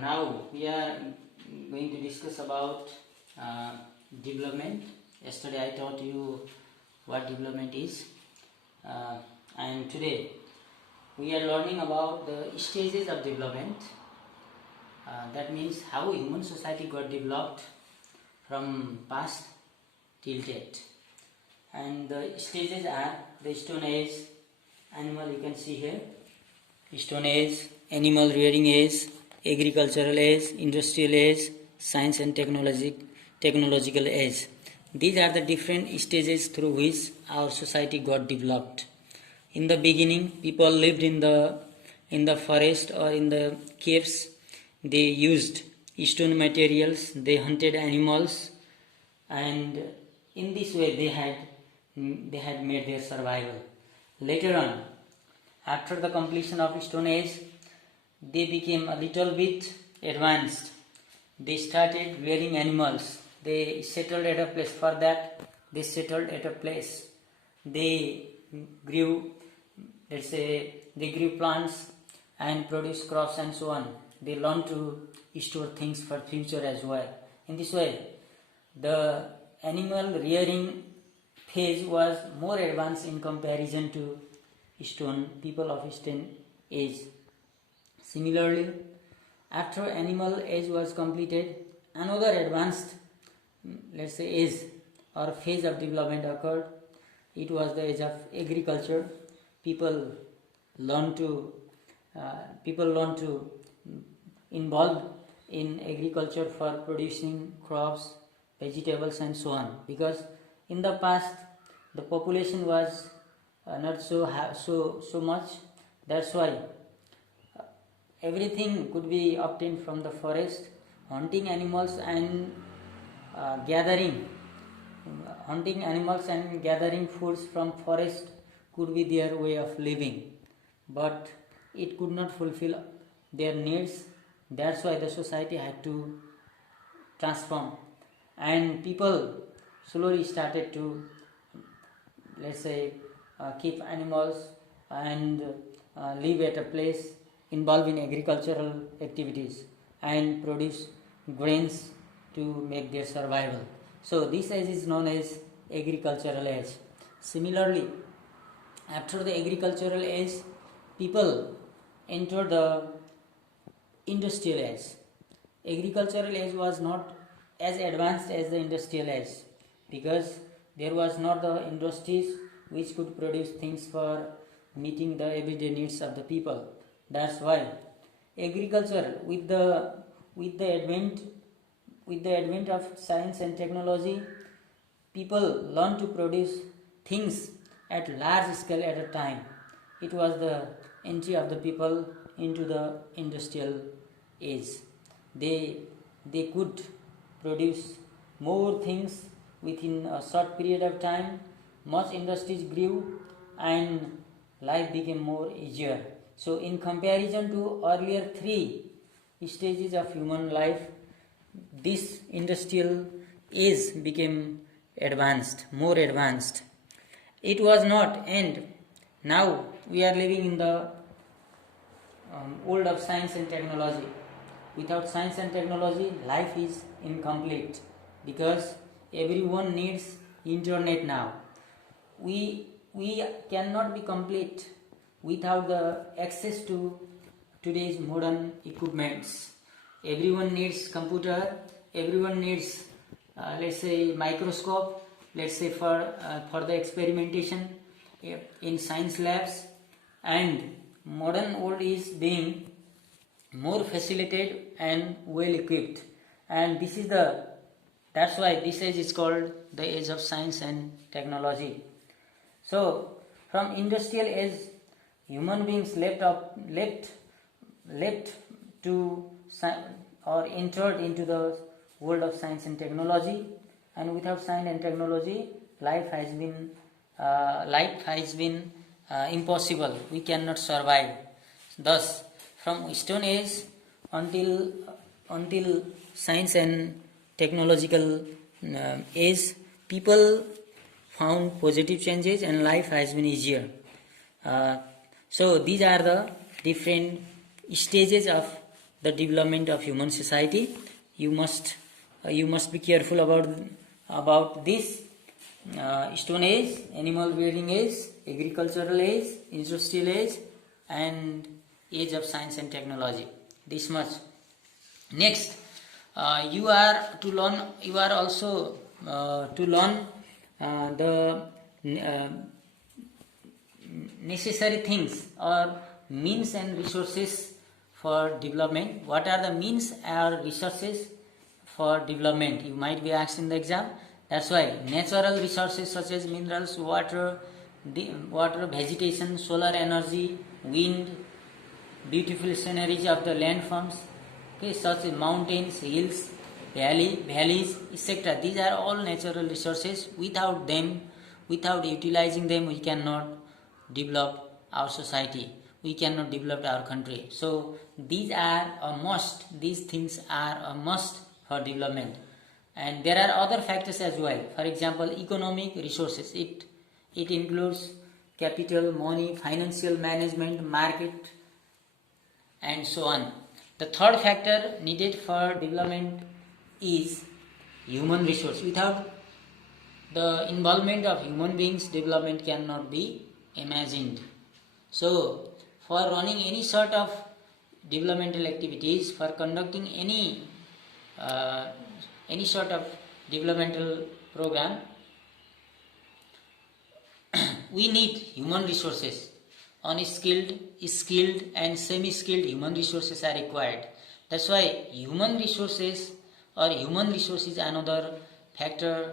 Now we are going to discuss about development. Yesterday I taught you what development is, and today we are learning about the stages of development. That means how human society got developed from past till date. And the stages are the Stone Age, animal, you can see here, Stone Age, animal rearing age, agricultural age, industrial age, science and technological age. These are the different stages through which our society got developed. In the beginning, people lived in the forest or in the caves. They used stone materials, they hunted animals, and in this way they had made their survival. Later on, after the completion of Stone Age, they became a little bit advanced. They started rearing animals. They settled at a place. For that, they settled at a place. They grew, they grew plants and produced crops and so on. They learned to store things for future as well. In this way, the animal rearing phase was more advanced in comparison to people of Stone Age. Similarly, after animal age was completed, another advanced, age or phase of development occurred. It was the age of agriculture. People learned to involve in agriculture for producing crops, vegetables, and so on. Because in the past, the population was not so much. That's why everything could be obtained from the forest. Hunting animals and gathering foods from forest could be their way of living, but it could not fulfill their needs. That's why the society had to transform, and people slowly started to keep animals and live at a place, involved in agricultural activities and produce grains to make their survival. So this age is known as agricultural age. Similarly, after the agricultural age, people entered the industrial age. Agricultural age was not as advanced as the industrial age, because there was not the industries which could produce things for meeting the everyday needs of the people. That's why agriculture, with the advent of science and technology, people learned to produce things at large scale at a time. It was the entry of the people into the industrial age. They could produce more things within a short period of time. Much industries grew and life became more easier. So in comparison to earlier three stages of human life, this industrial age became more advanced. It was not, and now we are living in the world of science and technology. Without science and technology, life is incomplete, because everyone needs internet now. We cannot be complete without the access to today's modern equipments. Everyone needs computer, everyone needs microscope, for the experimentation in science labs, and modern world is being more facilitated and well equipped, and that's why this age is called the age of science and technology. So from industrial age, human beings left to or entered into the world of science and technology, and without science and technology, life has been impossible. We cannot survive. Thus, from Stone Age until science and technological age, people found positive changes and life has been easier. So these are the different stages of the development of human society. You must be careful about this. Stone age, animal rearing age, agricultural age, industrial age, and age of science and technology. This much. Next, you are also to learn the necessary things or means and resources for development. What are the means or resources for development? You might be asked in the exam. That's why natural resources such as minerals, water, vegetation, solar energy, wind, beautiful sceneries of the landforms, such as mountains, hills, valleys, etc. These are all natural resources. Without utilizing them, we cannot develop our society. We cannot develop our country. So these are a must. These things are a must for development. And there are other factors as well. For example, economic resources. It includes capital, money, financial management, market, and so on. The third factor needed for development is human resource. Without the involvement of human beings, development cannot be imagined. So, for running any sort of developmental activities, for conducting any sort of developmental program, we need human resources. Unskilled, skilled, and semi-skilled human resources are required. That's why human resources is another factor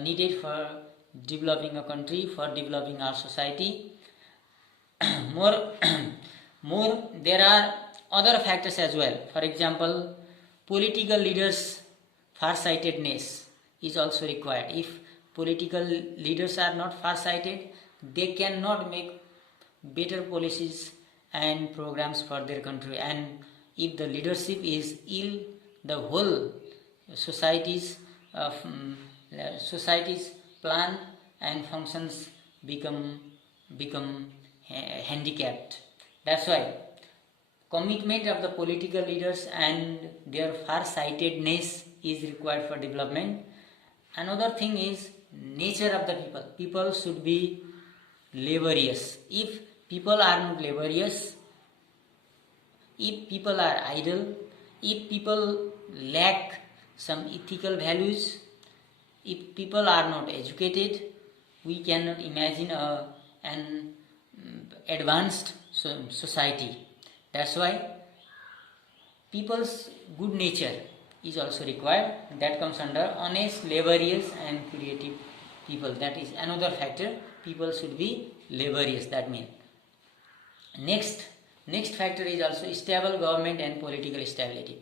needed for developing a country, for developing our society. More, there are other factors as well. For example, political leaders' farsightedness is also required. If political leaders are not farsighted, they cannot make better policies and programs for their country. And if the leadership is ill, the whole society's plan and functions become handicapped. That's why commitment of the political leaders and their farsightedness is required for development. Another thing is nature of the people. People should be laborious. If people are not laborious, if people are idle, if people lack some ethical values, if people are not educated, we cannot imagine an advanced society. That's why people's good nature is also required. That comes under honest, laborious, and creative people. That is another factor. People should be laborious. That means next factor is also stable government and political stability.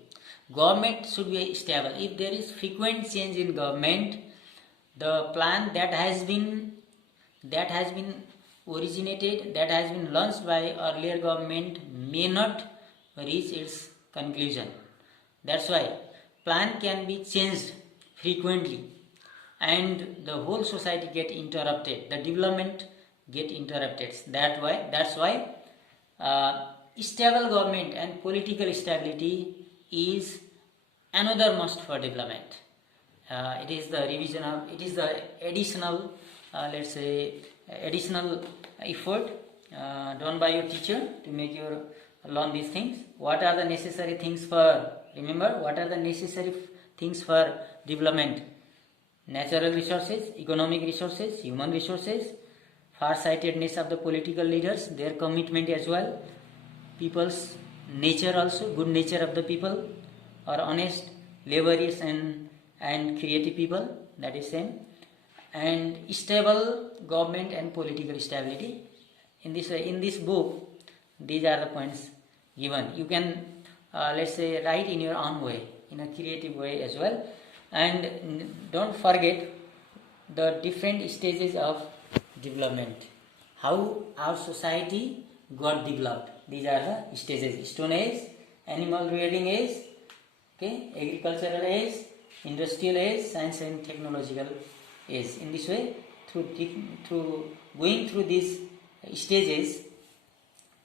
Government should be stable. If there is frequent change in government, the plan that has been originated, that has been launched by earlier government may not reach its conclusion. That's why plan can be changed frequently and the whole society get interrupted, the development get interrupted. That's why stable government and political stability is another must for development. It is the additional additional effort done by your teacher to make you learn these things. What are the necessary things for, remember, what are the necessary things for development? Natural resources, economic resources, human resources, farsightedness of the political leaders, their commitment as well, people's nature also, good nature of the people, or honest, laborious and creative people, that is same, and stable government and political stability. In this book, these are the points given. You can let's say write in your own way, in a creative way as well. And don't forget the different stages of development, how our society got developed. These are the stages: Stone Age, animal rearing age, agricultural age, industrial age, science and technological age. In this way, through going through these stages,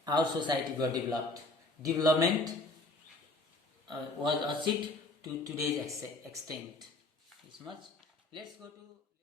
our society got developed. Development was achieved to today's extent. This much. Let's go to